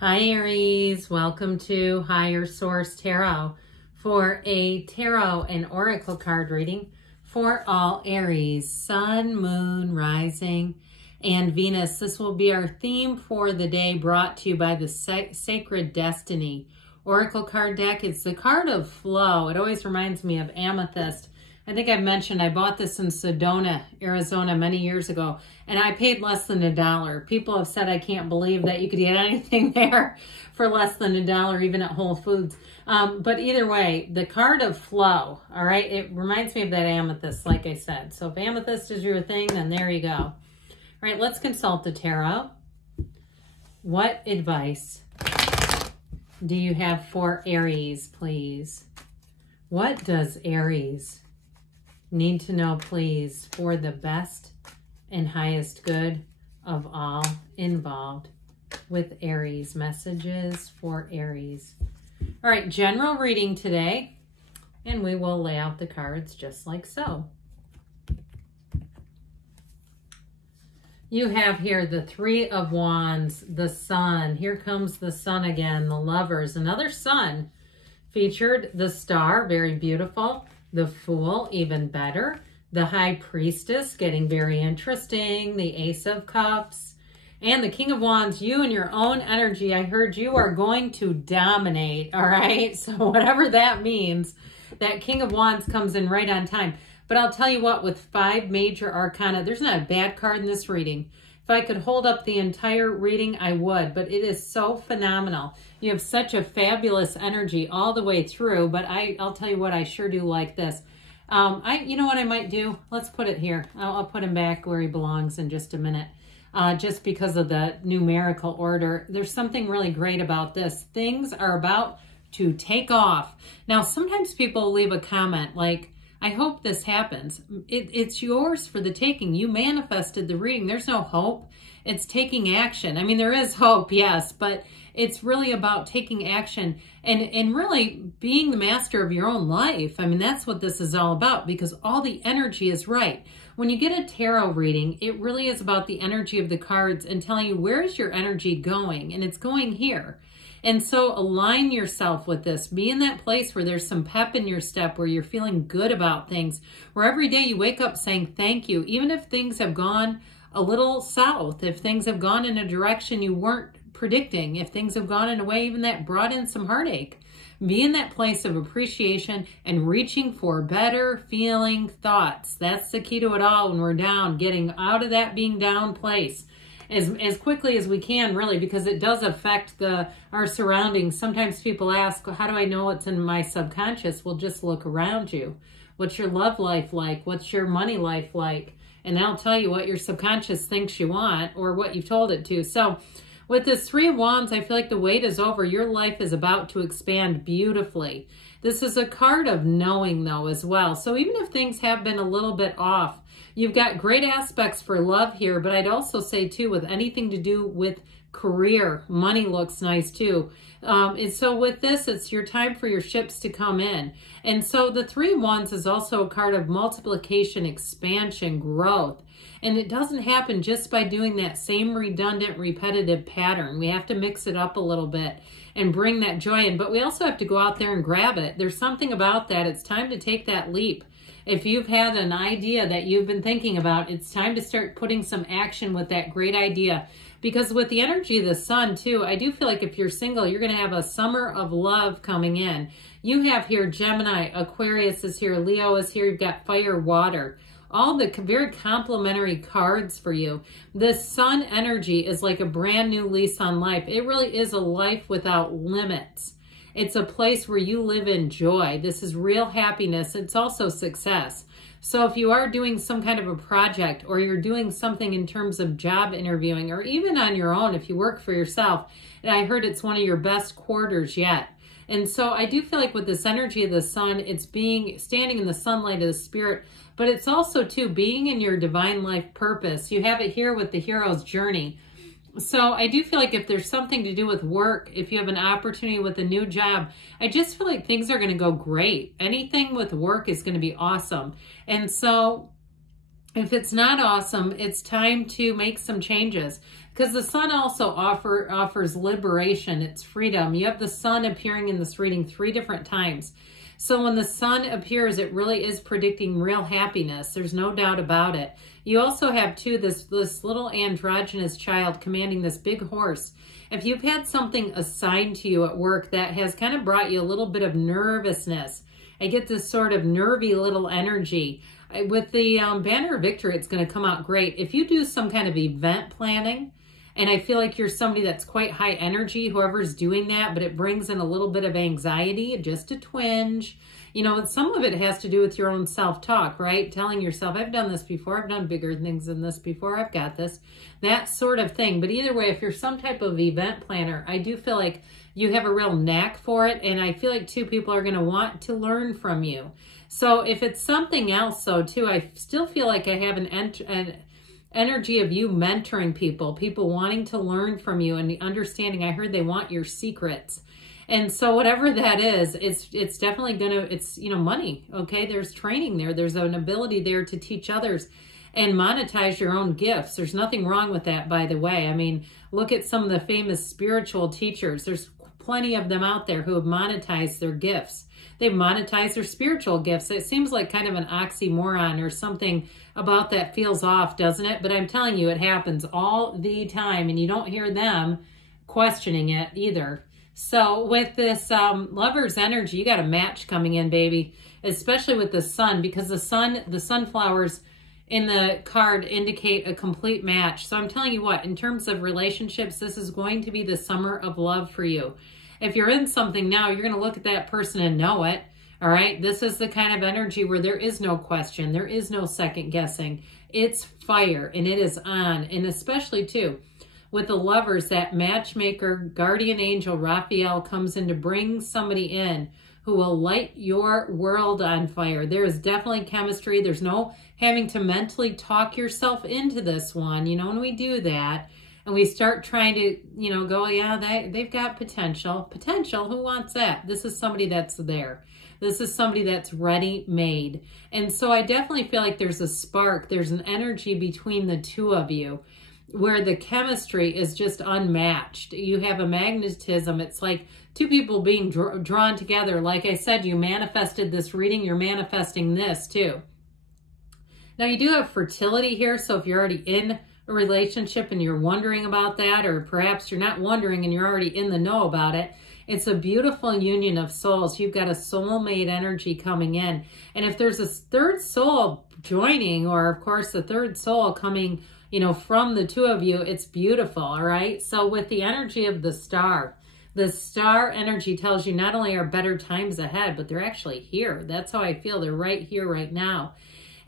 Hi Aries, welcome to Higher Source Tarot for a tarot and oracle card reading for all Aries, Sun, Moon, Rising, and Venus. This will be our theme for the day, brought to you by the Sacred Destiny Oracle card deck. It's the card of flow. It always reminds me of amethyst. I think I've mentioned I bought this in Sedona, Arizona many years ago, and I paid less than $1. People have said I can't believe that you could get anything there for less than $1, even at Whole Foods. But either way, the card of flow, all right, it reminds me of that amethyst, like I said. So if amethyst is your thing, then there you go. All right, let's consult the tarot. What advice do you have for Aries, please? What does Aries need to know, please, for the best and highest good of all involved with Aries? Messages for Aries. All right, general reading today, and we will lay out the cards just like so. You have here the Three of Wands, the Sun. Here comes the Sun again, the Lovers. Another Sun featured, the Star, very beautiful. The Fool, even better. The High Priestess, getting very interesting. The Ace of Cups. And the King of Wands, you and your own energy. I heard you are going to dominate, all right? So whatever that means, that King of Wands comes in right on time. But I'll tell you what, with 5 major arcana, there's not a bad card in this reading. If I could hold up the entire reading, I would, but it is so phenomenal. You have such a fabulous energy all the way through, but I'll tell you what, I sure do like this. You know what I might do? Let's put it here. I'll put him back where he belongs in just a minute, just because of the numerical order. There's something really great about this. Things are about to take off. Now, sometimes people leave a comment like, I hope this happens. It's yours for the taking. You manifested the reading. There's no hope. It's taking action. I mean, there is hope, yes, but it's really about taking action and really being the master of your own life. I mean, that's what this is all about, because all the energy is right. When you get a tarot reading, it really is about the energy of the cards and telling you, where's your energy going? And it's going here. And so align yourself with this. Be in that place where there's some pep in your step, where you're feeling good about things, where every day you wake up saying thank you, even if things have gone a little south, if things have gone in a direction you weren't predicting, if things have gone in a way even that brought in some heartache. Be in that place of appreciation and reaching for better feeling thoughts. That's the key to it all when we're down, getting out of that being down place as quickly as we can, really, because it does affect our surroundings. Sometimes people ask, how do I know what's in my subconscious? Well, just look around you. What's your love life like? What's your money life like? And I'll tell you what your subconscious thinks you want, or what you've told it to. So with this Three of Wands, I feel like the wait is over. Your life is about to expand beautifully. This is a card of knowing, though, as well. So even if things have been a little bit off, you've got great aspects for love here, but I'd also say, too, with anything to do with career, money looks nice, too. And so with this, it's your time for your ships to come in. And so the Three of Wands is also a card of multiplication, expansion, growth. And it doesn't happen just by doing that same redundant, repetitive pattern. We have to mix it up a little bit and bring that joy in. But we also have to go out there and grab it. There's something about that. It's time to take that leap. If you've had an idea that you've been thinking about, it's time to start putting some action with that great idea. Because with the energy of the Sun, too, I do feel like if you're single, you're going to have a summer of love coming in. You have here Gemini, Aquarius is here, Leo is here, you've got fire, water. All the very complementary cards for you. The Sun energy is like a brand new lease on life. It really is a life without limits. It's a place where you live in joy. This is real happiness. It's also success. So if you are doing some kind of a project, or you're doing something in terms of job interviewing, or even on your own if you work for yourself, and I heard it's one of your best quarters yet. And so I do feel like with this energy of the Sun, it's standing in the sunlight of the Spirit, but it's also, too, being in your divine life purpose. You have it here with the hero's journey. So I do feel like if there's something to do with work, if you have an opportunity with a new job, I just feel like things are going to go great. Anything with work is going to be awesome. And so if it's not awesome, it's time to make some changes. because the sun also offers liberation. It's freedom. You have the sun appearing in this reading 3 different times. So when the sun appears, it really is predicting real happiness. There's no doubt about it. You also have, too, this little androgynous child commanding this big horse. If you've had something assigned to you at work that has kind of brought you a little bit of nervousness, I get this sort of nervy little energy. With the Banner of Victory, it's going to come out great. If you do some kind of event planning, and I feel like you're somebody that's quite high energy, whoever's doing that, but it brings in a little bit of anxiety, just a twinge. You know, some of it has to do with your own self-talk, right? Telling yourself, I've done this before, I've done bigger things than this before, I've got this, that sort of thing. But either way, if you're some type of event planner, I do feel like you have a real knack for it, and I feel like, too, people are going to want to learn from you. So if it's something else, though, too, I still feel like I have an energy of you mentoring people wanting to learn from you, and the understanding, I heard they want your secrets. And so whatever that is, it's definitely it's, you know, money, okay? There's training there. There's an ability there to teach others and monetize your own gifts. There's nothing wrong with that, by the way. I mean, look at some of the famous spiritual teachers. There's plenty of them out there who have monetized their gifts. They've monetized their spiritual gifts. It seems like kind of an oxymoron, or something about that feels off, doesn't it? But I'm telling you, it happens all the time, and you don't hear them questioning it either. So with this Lover's energy, you got a match coming in, baby, especially with the sun, because the sunflowers in the card indicate a complete match. So I'm telling you what, in terms of relationships, this is going to be the summer of love for you. If you're in something now, you're going to look at that person and know it. All right. This is the kind of energy where there is no question. There is no second guessing. It's fire, and it is on. And especially, too, with the Lovers, that matchmaker, guardian angel, Raphael, comes in to bring somebody in who will light your world on fire. There is definitely chemistry. There's no having to mentally talk yourself into this one. You know, when we do that and we start trying to, you know, go, yeah, they've got potential. Potential, who wants that? This is somebody that's there. This is somebody that's ready-made. And so I definitely feel like there's a spark. There's an energy between the two of you where the chemistry is just unmatched. You have a magnetism. It's like two people being drawn together. Like I said, you manifested this reading. You're manifesting this too. Now you do have fertility here. So if you're already in a relationship and you're wondering about that, or perhaps you're not wondering and you're already in the know about it, it's a beautiful union of souls. You've got a soulmate energy coming in. And if there's a third soul joining, or of course the third soul coming, you know, from the two of you, it's beautiful, all right? So with the energy of the star energy tells you not only are better times ahead, but they're actually here. That's how I feel. They're right here, right now.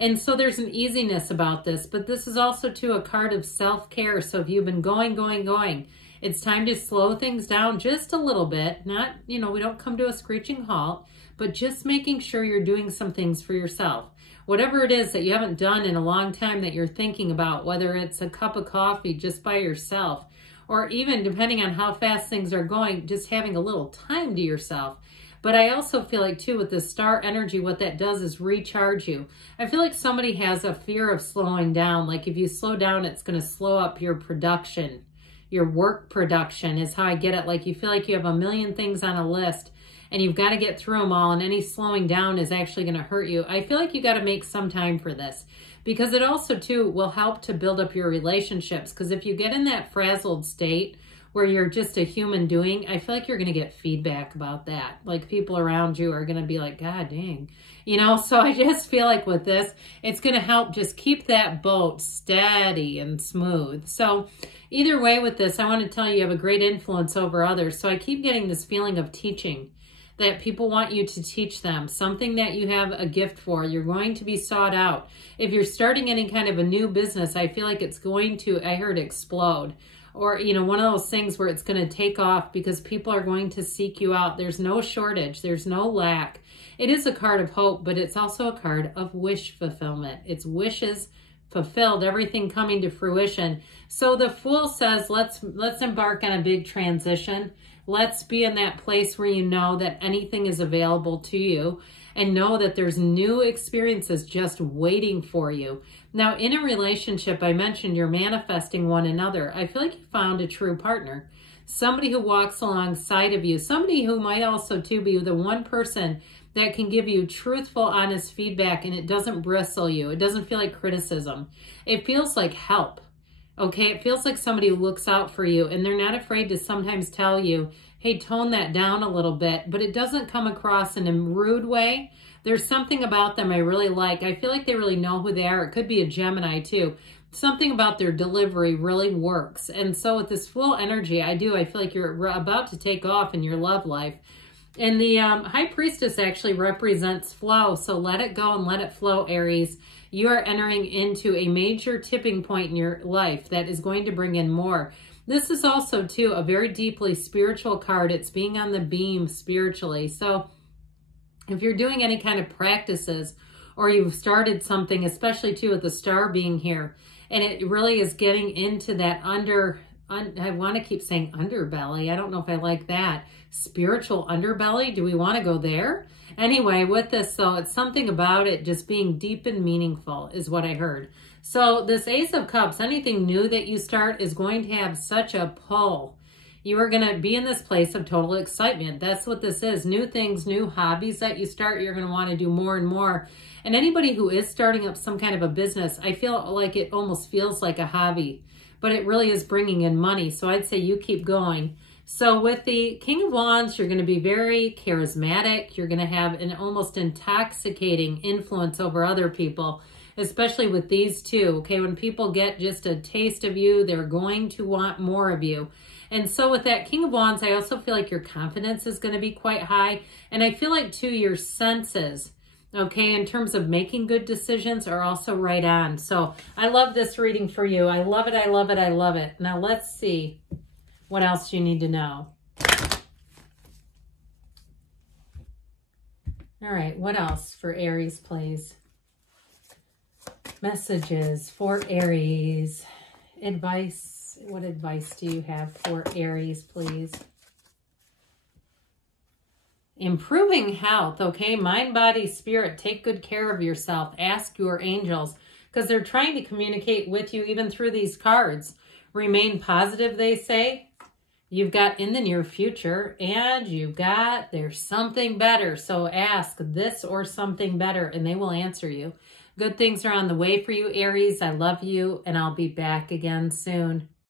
And so there's an easiness about this, but this is also, too, a card of self-care. So if you've been going, it's time to slow things down just a little bit. Not, you know, we don't come to a screeching halt, but just making sure you're doing some things for yourself. Whatever it is that you haven't done in a long time that you're thinking about, whether it's a cup of coffee just by yourself, or even depending on how fast things are going, just having a little time to yourself. But I also feel like, too, with the star energy, what that does is recharge you. I feel like somebody has a fear of slowing down. Like if you slow down, it's going to slow up your production. Your work production is how I get it. Like you feel like you have a million things on a list and you've got to get through them all, and any slowing down is actually going to hurt you. I feel like you got to make some time for this, because it also, too, will help to build up your relationships. Because if you get in that frazzled state where you're just a human doing, I feel like you're going to get feedback about that. Like people around you are going to be like, God dang. You know, so I just feel like with this, it's going to help just keep that boat steady and smooth. So either way with this, I want to tell you, you have a great influence over others. So I keep getting this feeling of teaching, that people want you to teach them something that you have a gift for. You're going to be sought out. If you're starting any kind of a new business, I feel like it's going to, I heard, explode. Or, you know, one of those things where it's going to take off because people are going to seek you out. There's no shortage. There's no lack. It is a card of hope, but it's also a card of wish fulfillment. It's wishes fulfilled, everything coming to fruition. So the Fool says, let's embark on a big transition. Let's be in that place where you know that anything is available to you. and know that there's new experiences just waiting for you. Now, in a relationship, I mentioned you're manifesting one another. I feel like you found a true partner. Somebody who walks alongside of you. Somebody who might also, too, be the one person that can give you truthful, honest feedback, and it doesn't bristle you. It doesn't feel like criticism. It feels like help. Okay, it feels like somebody who looks out for you, and they're not afraid to sometimes tell you, hey, tone that down a little bit, but it doesn't come across in a rude way. There's something about them I really like. I feel like they really know who they are. It could be a Gemini too. Something about their delivery really works. And so with this full energy, I feel like you're about to take off in your love life. And the High Priestess actually represents flow. So let it go and let it flow, Aries. You are entering into a major tipping point in your life that is going to bring in more. This is also, too, a very deeply spiritual card. It's being on the beam spiritually. So if you're doing any kind of practices or you've started something, especially, too, with the star being here, and it really is getting into that I want to keep saying underbelly. I don't know if I like that. Spiritual underbelly. Do we want to go there? Anyway, with this, though, it's something about it just being deep and meaningful is what I heard. So this Ace of Cups, anything new that you start is going to have such a pull. You are going to be in this place of total excitement. That's what this is. New things, new hobbies that you start, you're going to want to do more and more. And anybody who is starting up some kind of a business, I feel like it almost feels like a hobby, but it really is bringing in money. So I'd say you keep going. So with the King of Wands, you're going to be very charismatic. You're going to have an almost intoxicating influence over other people, especially with these two. Okay, when people get just a taste of you, they're going to want more of you. And so with that King of Wands, I also feel like your confidence is going to be quite high. And I feel like, too, your senses, okay, in terms of making good decisions are also right on. So I love this reading for you. I love it, I love it, I love it. Now let's see what else you need to know. All right, what else for Aries, please? Messages for Aries. Advice. What advice do you have for Aries, please? Improving health, okay? Mind, body, spirit. Take good care of yourself. Ask your angels because they're trying to communicate with you even through these cards. Remain positive, they say. You've got in the near future, and you've got there's something better. So ask this or something better, and they will answer you. Good things are on the way for you, Aries. I love you, and I'll be back again soon.